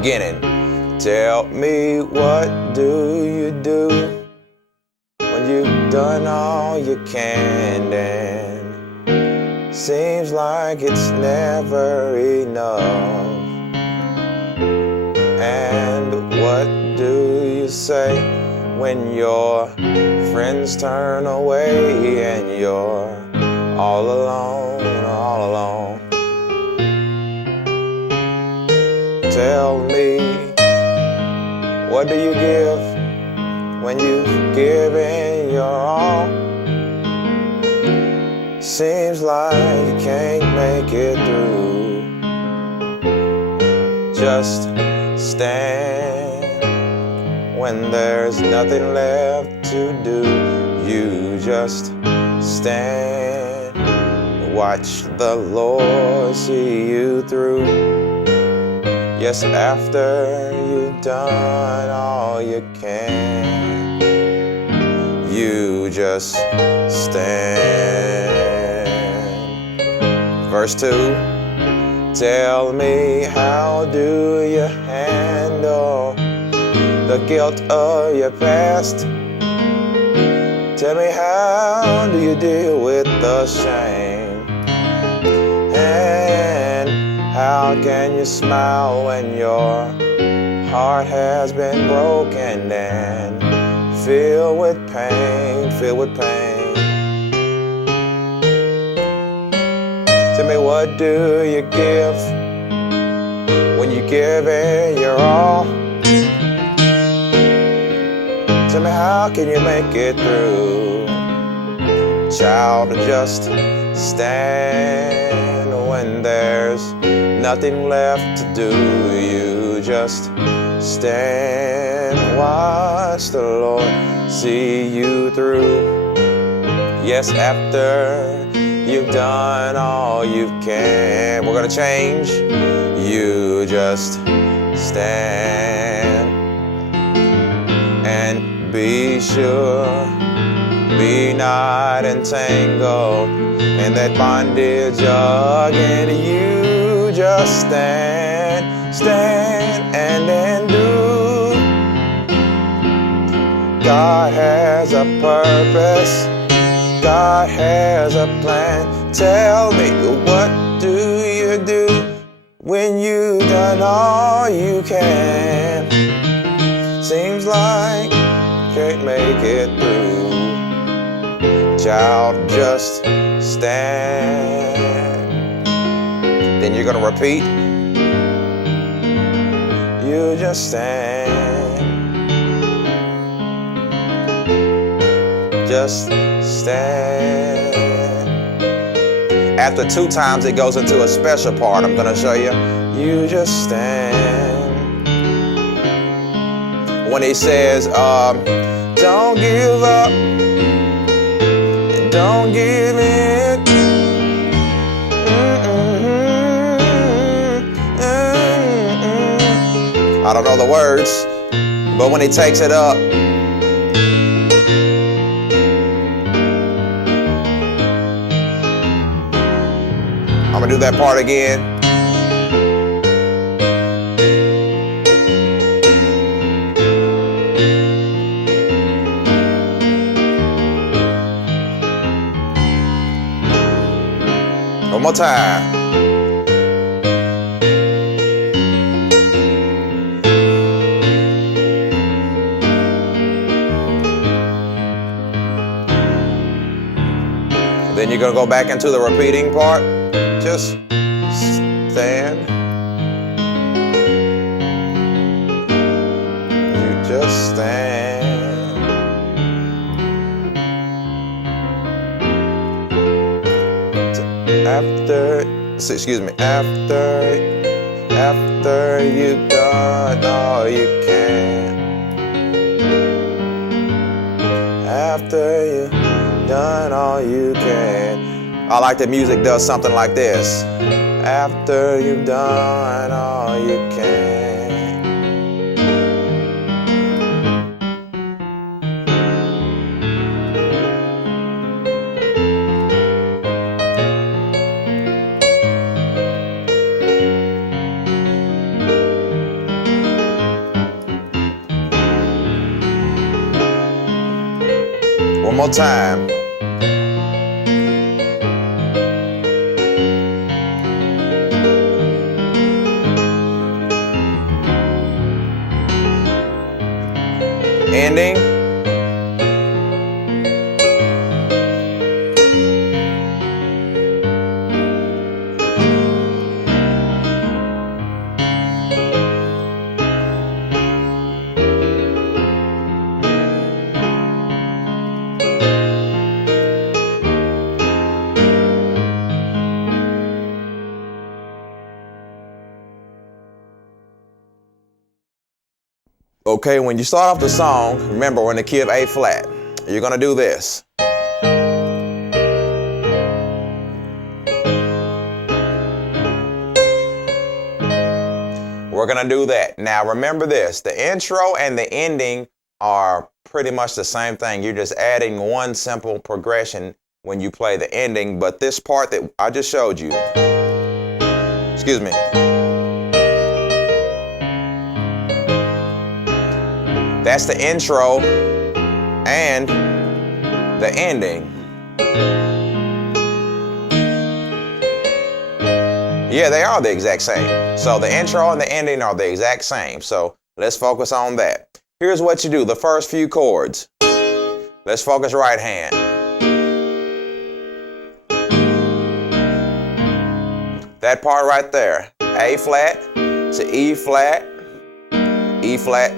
Beginning. Tell me, what do you do when you've done all you can, and seems like it's never enough? And what do you say when your friends turn away and you're all alone, all alone? Tell me, what do you give when you've given your all? Seems like you can't make it through. Just stand when there's nothing left to do. You just stand, watch the Lord see you through. Yes, after you've done all you can, you just stand. Verse 2. Tell me, how do you handle the guilt of your past? Tell me, how do you deal with the shame? And how can you smile when your heart has been broken and filled with pain, filled with pain? Tell me, what do you give when you give it your all? Tell me, how can you make it through? Child, just stand when there's nothing left to do. You just stand, watch the Lord see you through. Yes, after you've done all you can, we're gonna change. You just stand and be sure, be not entangled in that bondage again. You just stand, stand and do. God has a purpose, God has a plan. Tell me, what do you do when you've done all you can? Seems like you can't make it through. Child, just stand. Then you're gonna repeat. You just stand. Just stand. After 2 times, it goes into a special part I'm gonna show you. You just stand. When he says, don't give up, don't give in. I don't know the words, but when he takes it up, I'm gonna do that part again. One more time. Then you're gonna go back into the repeating part. Just stand. You just stand. After you've done all you can. After you've done all you can. I like that music does something like this. After you've done all you can. more time. Ending. Okay, when you start off the song, remember we're in the key of A flat. You're gonna do this. We're gonna do that. Now remember this, the intro and the ending are pretty much the same thing. You're just adding one simple progression when you play the ending, but this part that I just showed you, excuse me, that's the intro and the ending. Yeah, they are the exact same. So the intro and the ending are the exact same. So let's focus on that. Here's what you do, the first few chords. Let's focus right hand. That part right there, A flat to E flat, E flat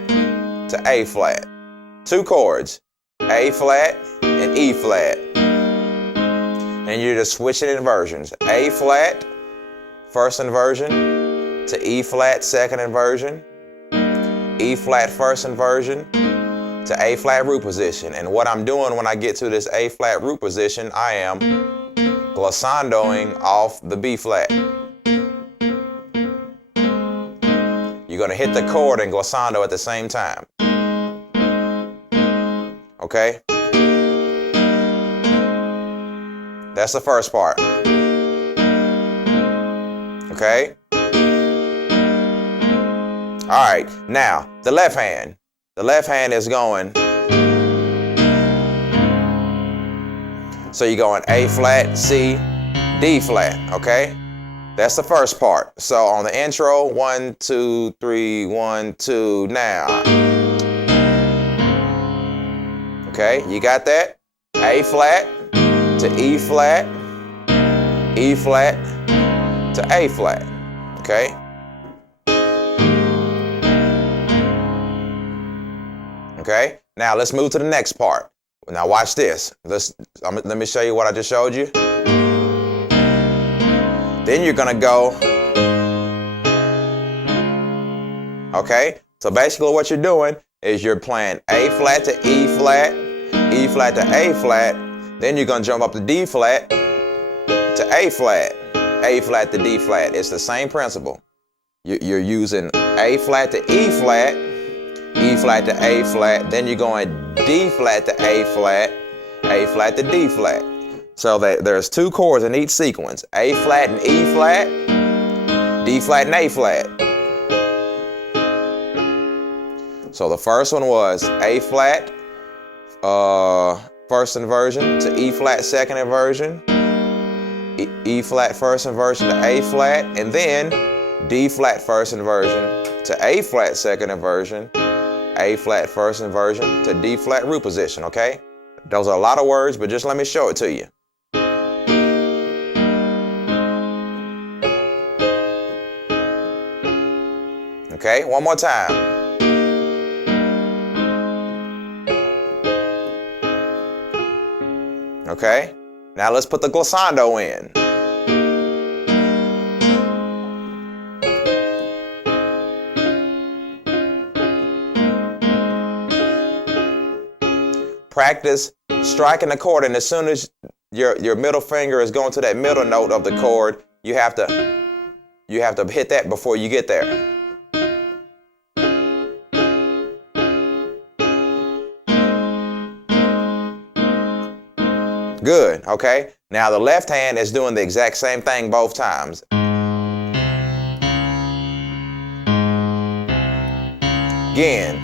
to A flat. Two chords, A flat and E flat. And you're just switching inversions. A flat, first inversion, to E flat, second inversion, E flat, first inversion, to A flat root position. And what I'm doing when I get to this A flat root position, I am glissandoing off the B flat. You're going to hit the chord and glissando at the same time. Okay? That's the first part. Okay? All right, now the left hand. The left hand is going. So you're going A flat, C, D flat, okay? That's the first part. So on the intro, 1, 2, 3, 1, 2, now. Okay, you got that? A flat to E flat, E flat to A flat, okay? Okay, now let's move to the next part. Now watch this. Let me show you what I just showed you. Then you're gonna go, okay? So basically what you're doing is you're playing A flat to E flat to A flat, then you're gonna jump up to D flat to A flat to D flat. It's the same principle. You're using A flat to E flat to A flat, then you're going D flat to A flat to D flat. So there's two chords in each sequence, A flat and E flat, D flat and A flat. So the first one was A flat, first inversion to E flat, second inversion, E flat, first inversion to A flat, and then D flat, first inversion to A flat, second inversion, A flat, first inversion to D flat root position, okay? Those are a lot of words, but just let me show it to you. Okay, one more time. Okay, now let's put the glissando in. Practice striking the chord, and as soon as your middle finger is going to that middle note of the chord, you have to hit that before you get there. Good, okay? Now the left hand is doing the exact same thing both times. Again.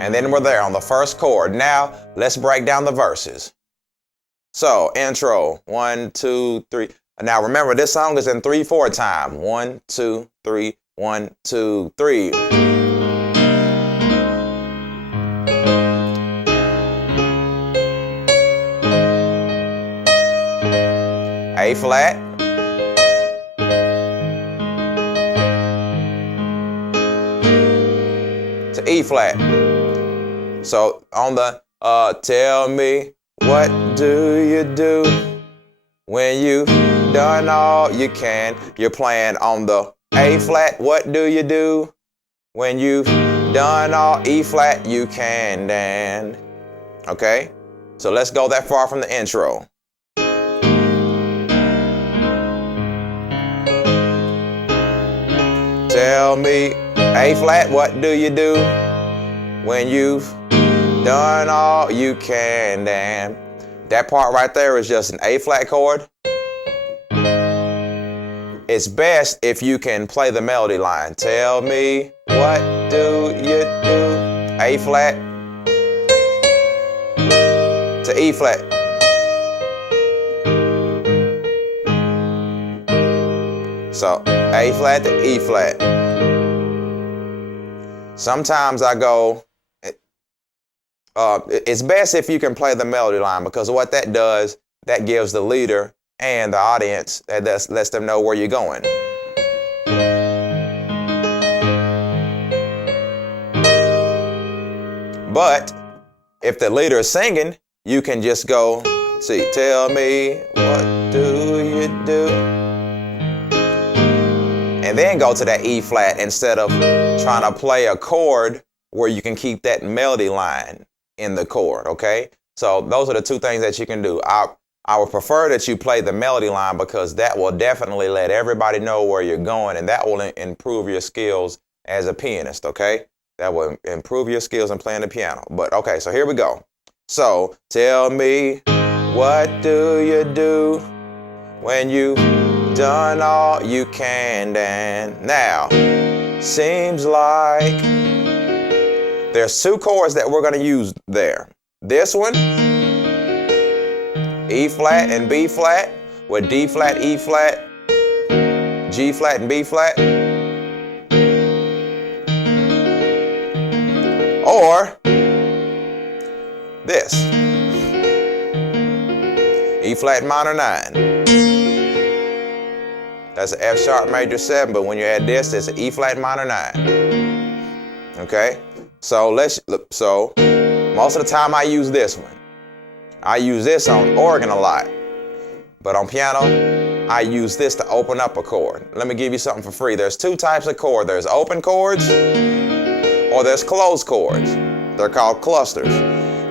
And then we're there on the first chord. Now, let's break down the verses. So, intro, 1, 2, 3. Now remember, this song is in 3/4 time. 1, 2, 3, 1, 2, 3. A flat. To E flat. So on the tell me, what do you do when you've done all you can? You're playing on the A flat. What do you do when you've done all E flat you can, Dan? Okay, so let's go that far from the intro. Tell me, A flat, what do you do when you've done all you can, Dan? That part right there is just an A flat chord. It's best if you can play the melody line. Tell me, what do you do? A flat to E flat. So A flat to E flat. Sometimes I go, it's best if you can play the melody line, because what that does, that gives the leader and the audience, that lets them know where you're going. But if the leader is singing, you can just go, see, tell me, what do you do? And then go to that E flat instead of trying to play a chord where you can keep that melody line in the chord, okay? So those are the two things that you can do. I would prefer that you play the melody line, because that will definitely let everybody know where you're going, and that will improve your skills as a pianist, okay? That will improve your skills in playing the piano. But okay, so here we go. So tell me, what do you do when you've done all you can, Dan? Now, seems like there's two chords that we're going to use there. This one, E flat and B flat, with D flat, E flat, G flat and B flat. Or this, E flat minor 9. That's an F sharp major 7, but when you add this, it's an E flat minor 9. Okay? So most of the time I use this one. I use this on organ a lot. But on piano, I use this to open up a chord. Let me give you something for free. There's two types of chord. There's open chords or there's closed chords. They're called clusters.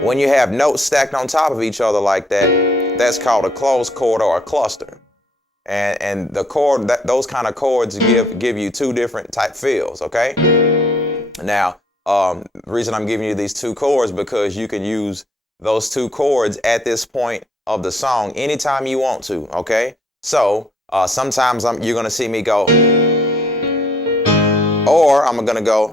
When you have notes stacked on top of each other like that, that's called a closed chord or a cluster. And the chord, those kind of chords give you two different type feels, okay? Now, the reason I'm giving you these two chords, because you can use those two chords at this point of the song anytime you want to, okay? So, sometimes you're going to see me go, or I'm going to go,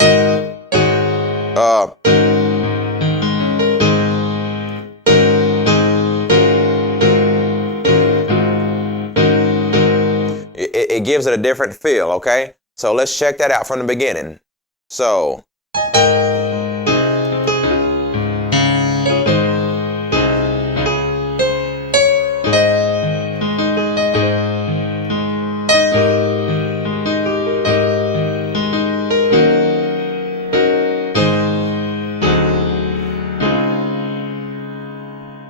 it gives it a different feel, okay? So let's check that out from the beginning. So,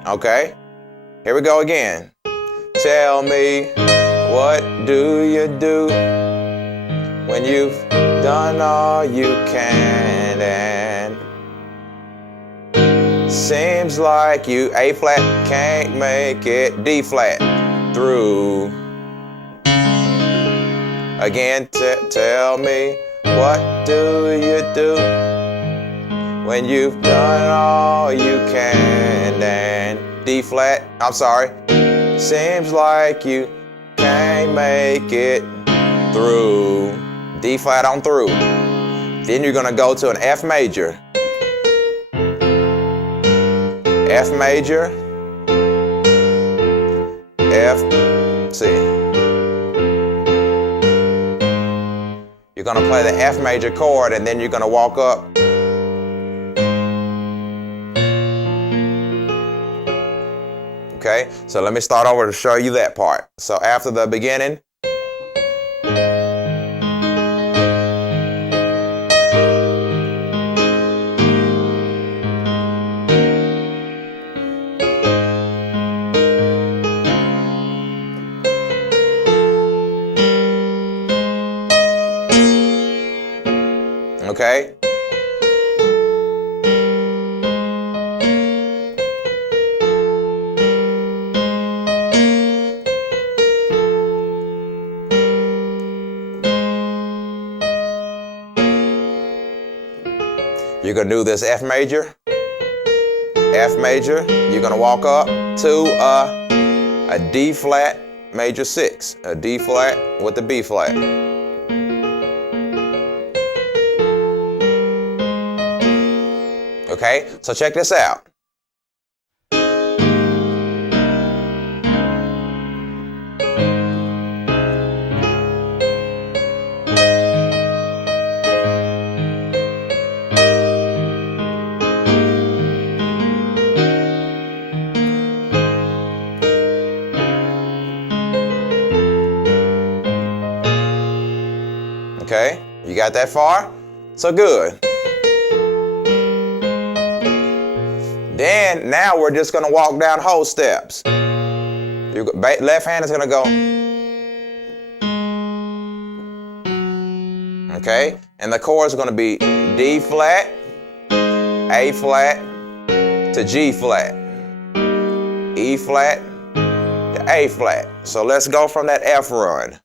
okay, here we go again. Tell me, what do you do when you've done all you can, and seems like you A flat can't make it D flat through? Again, tell me, what do you do when you've done all you can, and D flat, I'm sorry, seems like you can't make it through. D flat on through. Then you're gonna go to an F major. F major, F, C. You're going to play the F major chord and then you're going to walk up. Okay, so let me start over to show you that part. So after the beginning, okay? You're going to do this F major, F major. You're going to walk up to a D flat major 6, a D flat with a B flat. Okay, so check this out. Okay, you got that far? So good. Then, now we're just going to walk down whole steps. Your left hand is going to go. Okay, and the chord is going to be D flat, A flat to G flat, E flat to A flat. So let's go from that F run.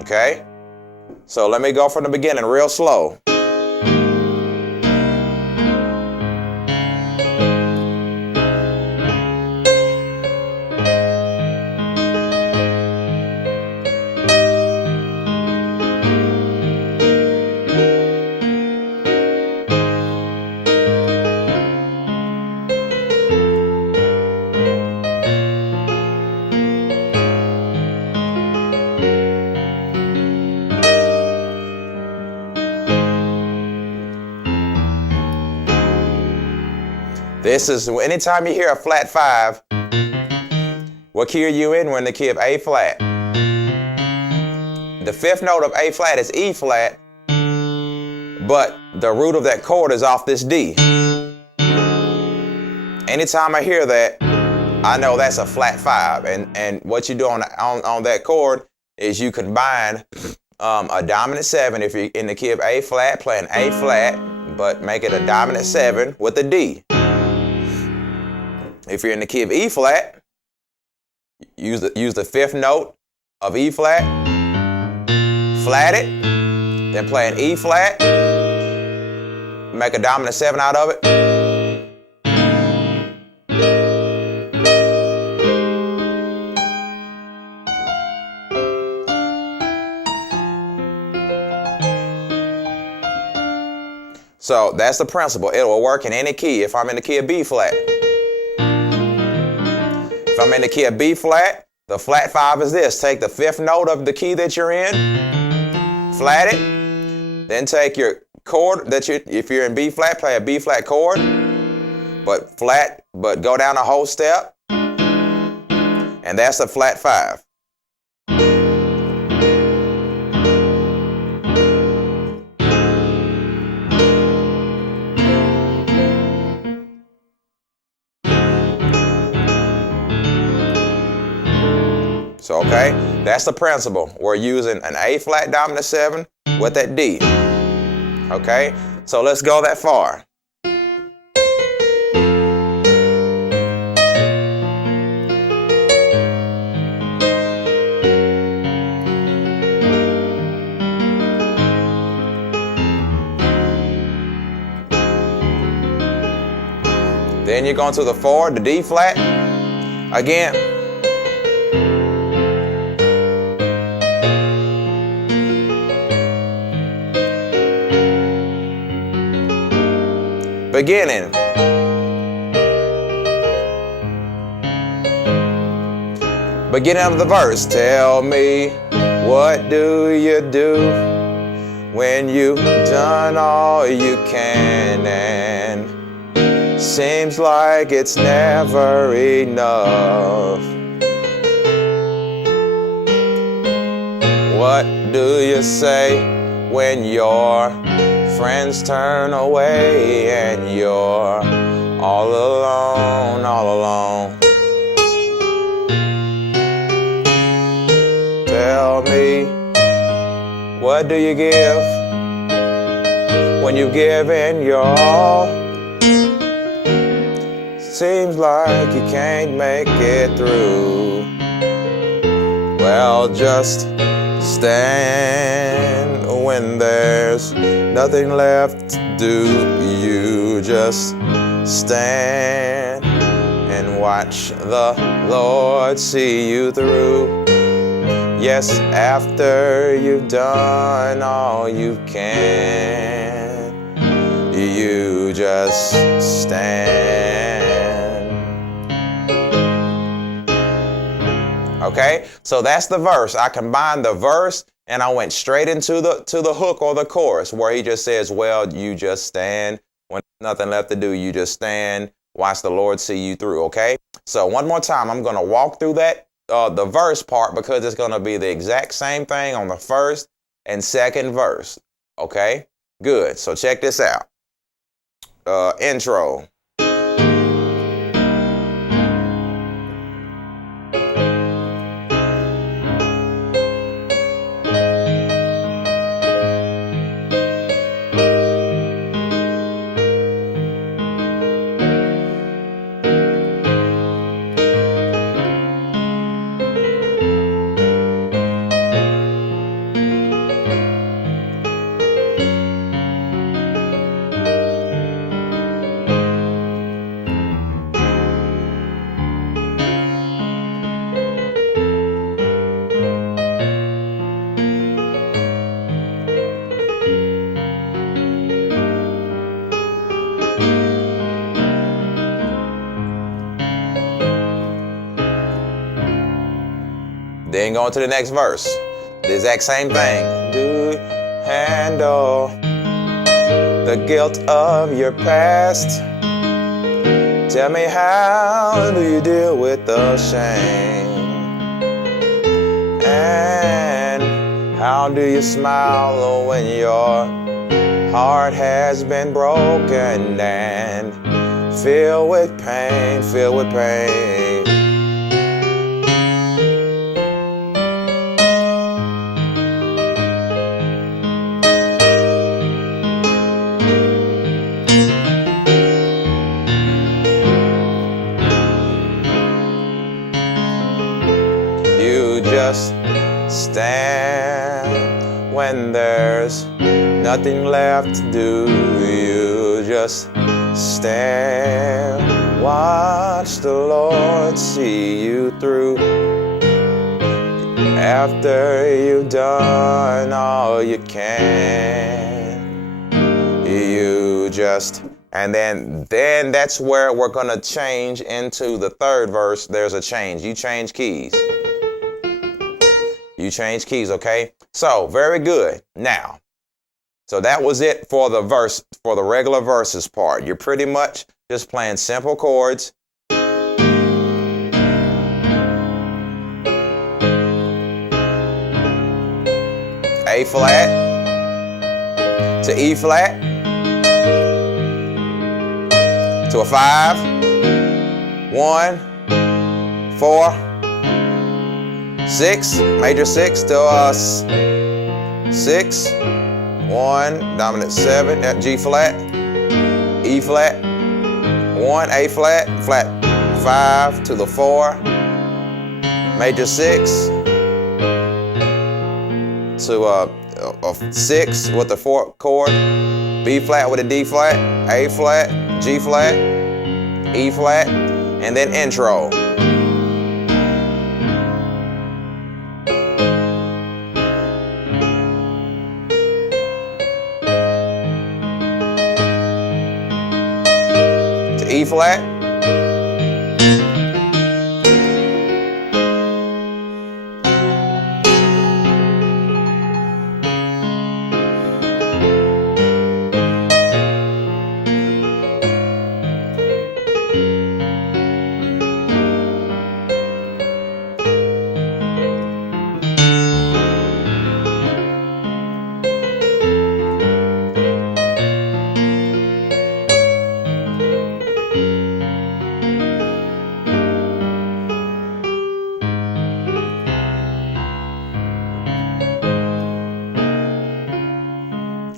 Okay, so let me go from the beginning real slow. This is, anytime you hear a flat 5, what key are you in? We're in the key of A flat. The fifth note of A flat is E flat, but the root of that chord is off this D. Anytime I hear that, I know that's a flat 5. And what you do on that chord is you combine a dominant 7 if you're in the key of A flat, playing A flat, but make it a dominant 7 with a D. If you're in the key of E flat, use the fifth note of E flat, flat it, then play an E flat, make a dominant 7 out of it. So that's the principle. It will work in any key. If I'm in the key of B flat. If I'm in the key of B flat, the flat 5 is this. Take the fifth note of the key that you're in, flat it, then take your chord that if you're in B flat, play a B flat chord, but go down a whole step, and that's a flat 5. So, okay, that's the principle. We're using an A flat dominant 7 with that D. Okay, so let's go that far. Then you're going to the 4, the D flat. Again, Beginning. Beginning of the verse. Tell me, what do you do when you've done all you can and seems like it's never enough? What do you say when your friends turn away and you're all alone, all alone? Tell me, what do you give when you've given your all? Seems like you can't make it through. Well, just stand when there's nothing left to do. You just stand and watch the Lord see you through. Yes, after you've done all you can, you just stand. Okay, so that's the verse. I combined the verse and I went straight into the hook or the chorus where he just says, well, you just stand. When there's nothing left to do, you just stand. Watch the Lord see you through, okay? So one more time, I'm going to walk through that. The verse part, because it's going to be the exact same thing on the first and second verse. Okay, good. So check this out. Intro. Then go into the next verse. The exact same thing. Do you handle the guilt of your past? Tell me, how do you deal with the shame? And how do you smile when your heart has been broken and filled with pain, filled with pain? You just stand when there's nothing left to do. You just stand, watch the Lord see you through. After you've done all you can, you just, and then that's where we're gonna change into the third verse. There's a change. You change keys. You change keys, okay? So, very good. Now, so that was it for the verse, for the regular verses part. You're pretty much just playing simple chords. A flat to E flat to a 5, 1, 4, 6, major 6 to a 6, 1, dominant 7, at G flat, E flat, 1, A flat, flat 5 to the 4, major 6 to a 6 with the 4th chord, B flat with a D flat, A flat, G flat, E flat, and then intro. flat.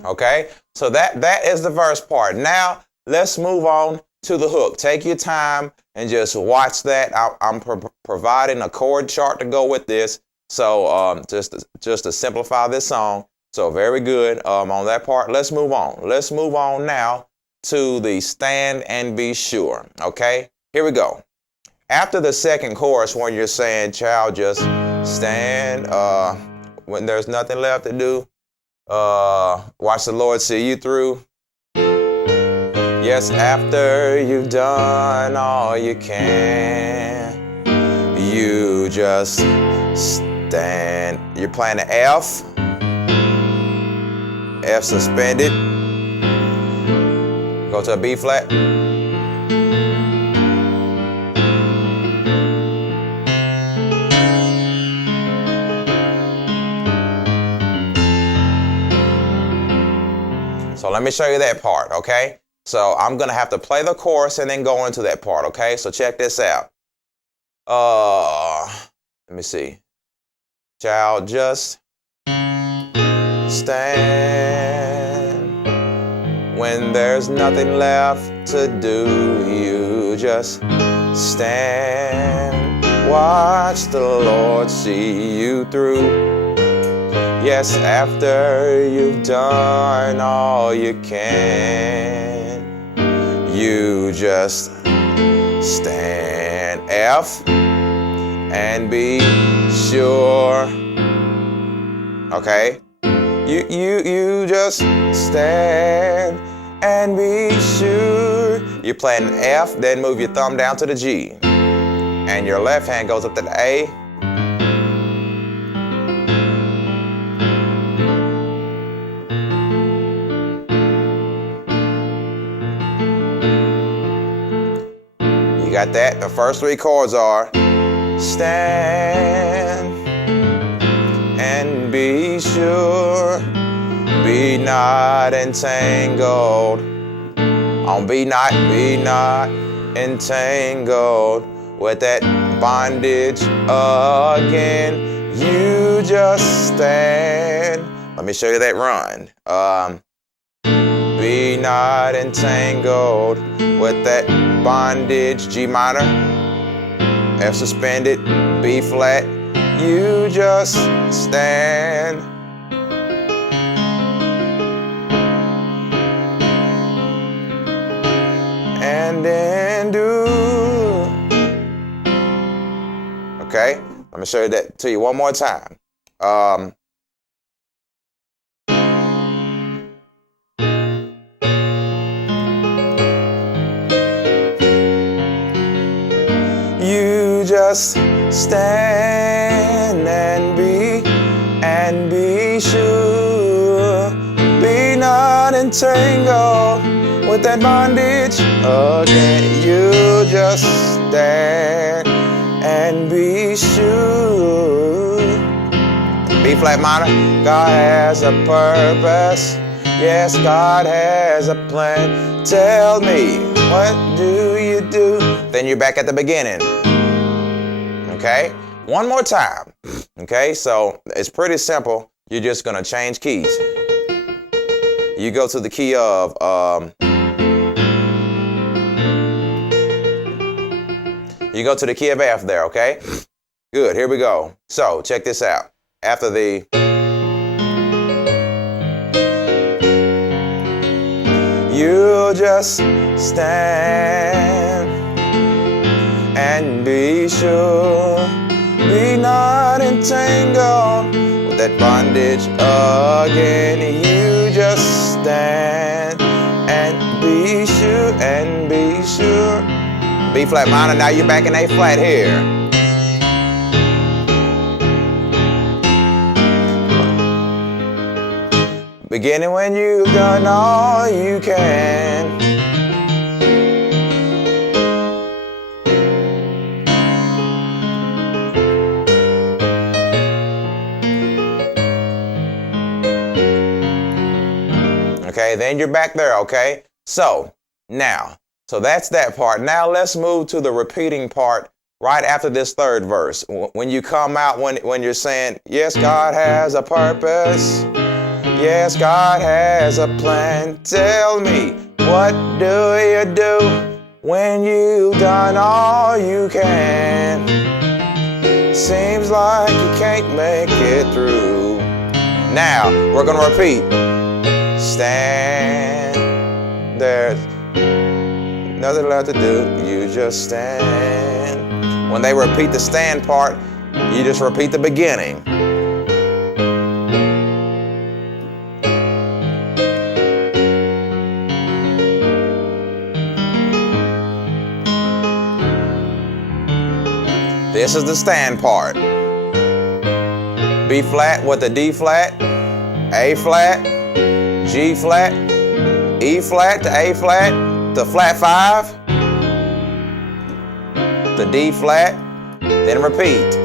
Okay, so that is the verse part. Now let's move on to the hook. Take your time and just watch that. I'm providing a chord chart to go with this. So just to simplify this song. So very good on that part. Let's move on. Let's move on now to the stand and be sure. Okay, here we go. After the second chorus, when you're saying, child, just stand, when there's nothing left to do, watch the Lord see you through. Yes, after you've done all you can, you just stand. You're playing the F suspended. Go to a B flat. So let me show you that part, okay? So I'm gonna have to play the chorus and then go into that part, okay? So check this out. Let me see. Child, just stand. When there's nothing left to do, you just stand. Watch the Lord see you through. Yes, after you've done all you can, you just stand. F and be sure. Okay? You just stand and be sure. You're playing F, then move your thumb down to the G. And your left hand goes up to the A. You got that? The first three chords are stand and be sure, be not entangled. On be not entangled with that bondage again. You just stand. Let me show you that run. Be not entangled with that bondage. G minor, F suspended, B flat. You just stand. And then do. Okay, let me show you that to you one more time. You just stand and be sure, be not entangled with that bondage again. You just stand and be sure. B flat minor. God has a purpose. Yes, God has a plan. Tell me, what do you do? Then you're back at the beginning. Okay? One more time. Okay, so it's pretty simple. You're just gonna change keys. You go to the key of you go to the key of F there, okay? Good, here we go. So check this out. After the you just stand and be sure, be not entangled with that bondage again. You just stand and be sure, B flat minor, now you're back in A flat here. Beginning when you've done all you can. Okay, then you're back there, okay? So that's that part. Now let's move to the repeating part right after this third verse. When you come out, when you're saying, yes, God has a purpose. Yes, God has a plan. Tell me, what do you do when you've done all you can? Seems like you can't make it through. Now, we're going to repeat. Stand. There's nothing left to do. You just stand. When they repeat the stand part, you just repeat the beginning. This is the stand part. B flat with the D flat, A flat, G flat, E flat to A flat, to flat 5, the D flat, then repeat.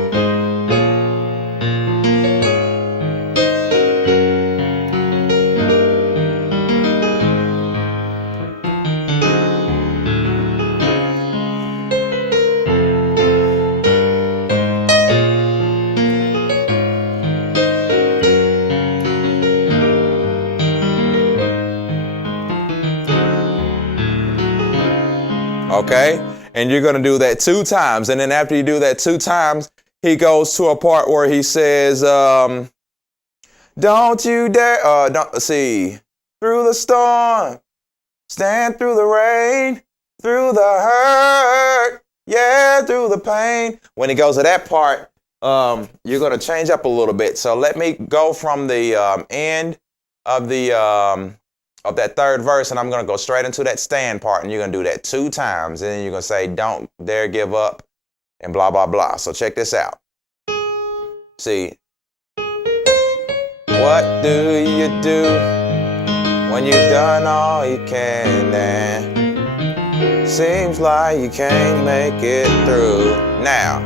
Okay, and you're going to do that 2 times. And then after you do that 2 times, he goes to a part where he says, don't you dare, through the storm, stand through the rain, through the hurt, yeah, through the pain. When he goes to that part, you're going to change up a little bit. So let me go from the end of that third verse, and I'm going to go straight into that stand part, and you're going to do that 2 times, and then you're going to say, don't dare give up, and blah, blah, blah. So check this out. See, what do you do when you've done all you can, and seems like you can't make it through? Now,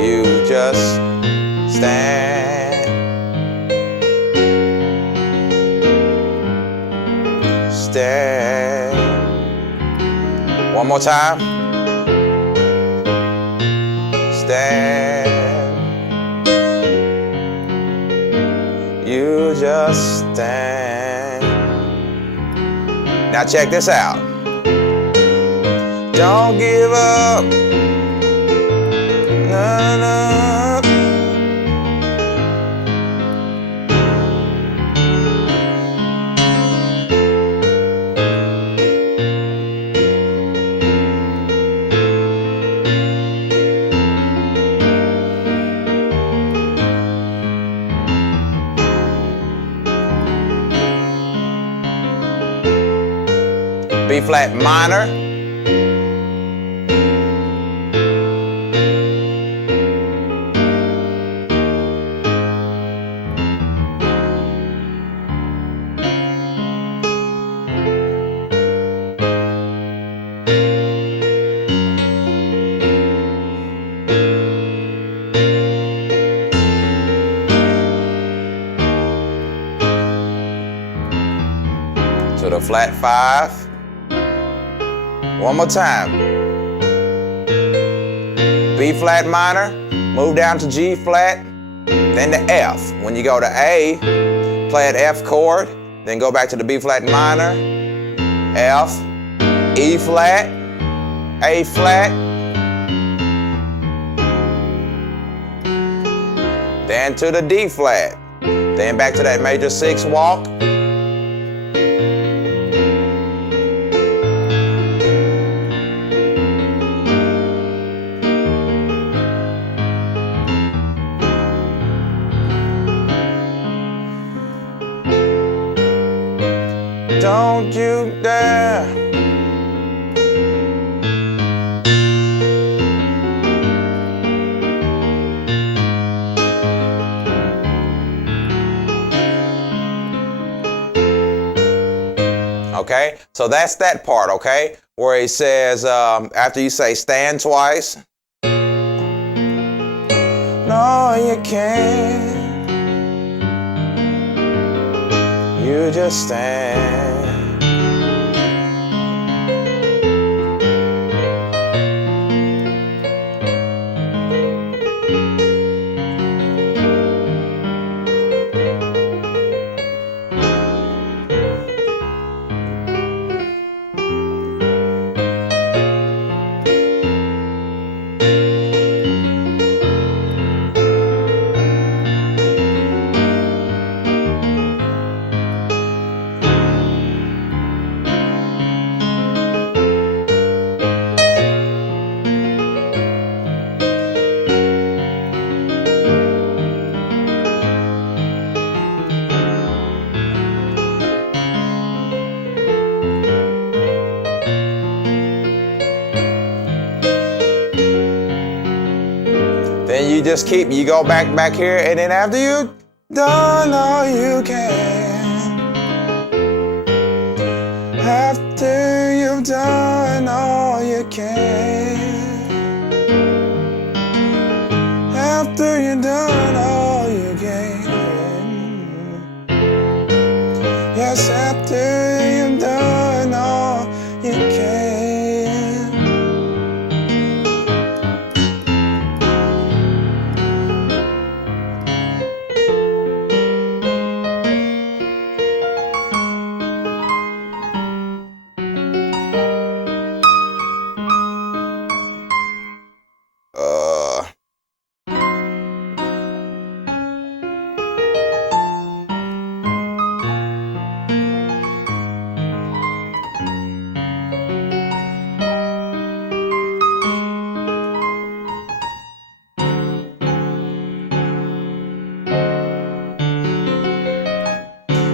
you just stand. Stand. One more time. Stand. You just stand. Now check this out. Don't give up. No, no. B flat minor, to the flat 5. One more time. B flat minor, move down to G flat, then to F. When you go to A, play an F chord, then go back to the B flat minor, F, E flat, A flat, then to the D flat, then back to that major 6 walk. Don't you dare okay? So that's that part, okay? Where he says, after you say stand twice. No, you can't. You just stand. Then you just you go back here, and then after you done all you can, after you've done all you can, after you've done all you can, yes, after you've done all you can.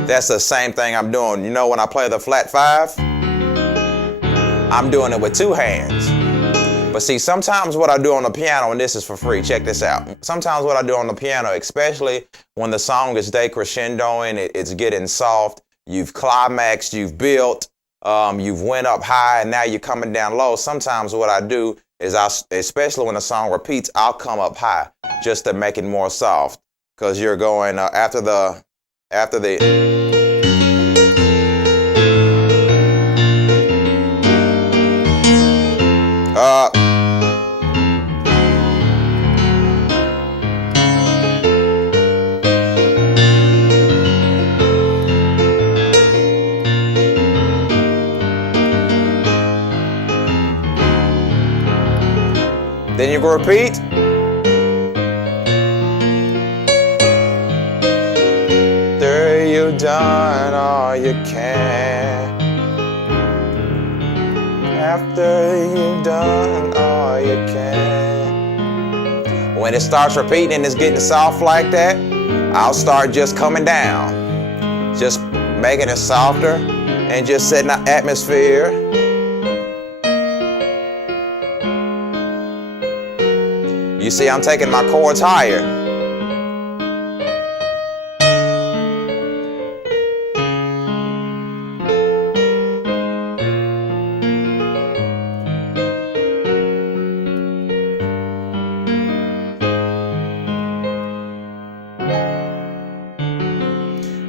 That's the same thing I'm doing. You know, when I play the flat 5, I'm doing it with 2 hands. But see, sometimes what I do on the piano, and this is for free, check this out. Sometimes what I do on the piano, especially when the song is decrescendoing, it's getting soft, you've climaxed, you've built, you've went up high, and now you're coming down low. Sometimes what I do is, especially when the song repeats, I'll come up high just to make it more soft. Because you're going after the then you go repeat. After you've done all you can. After you've done all you can. When it starts repeating and it's getting soft like that, I'll start just coming down. Just making it softer and just setting the atmosphere. You see, I'm taking my chords higher.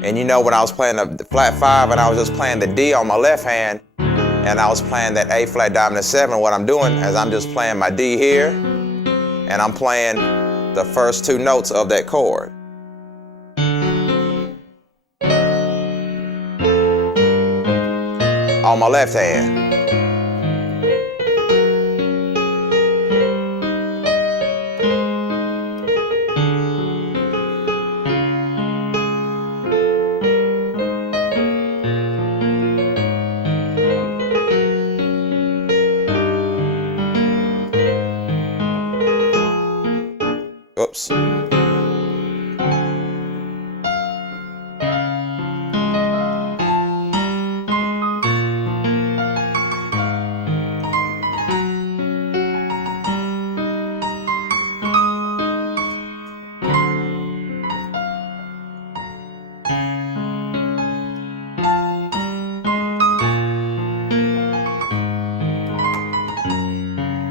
And you know, when I was playing the flat 5 and I was just playing the D on my left hand, and I was playing that A flat dominant 7, what I'm doing is I'm just playing my D here, and I'm playing the first 2 notes of that chord. On my left hand. Oops.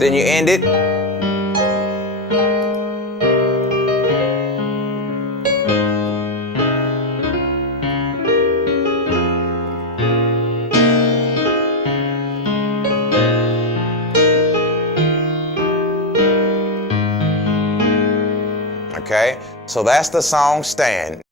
Then you end it. Okay, so that's the song Stand.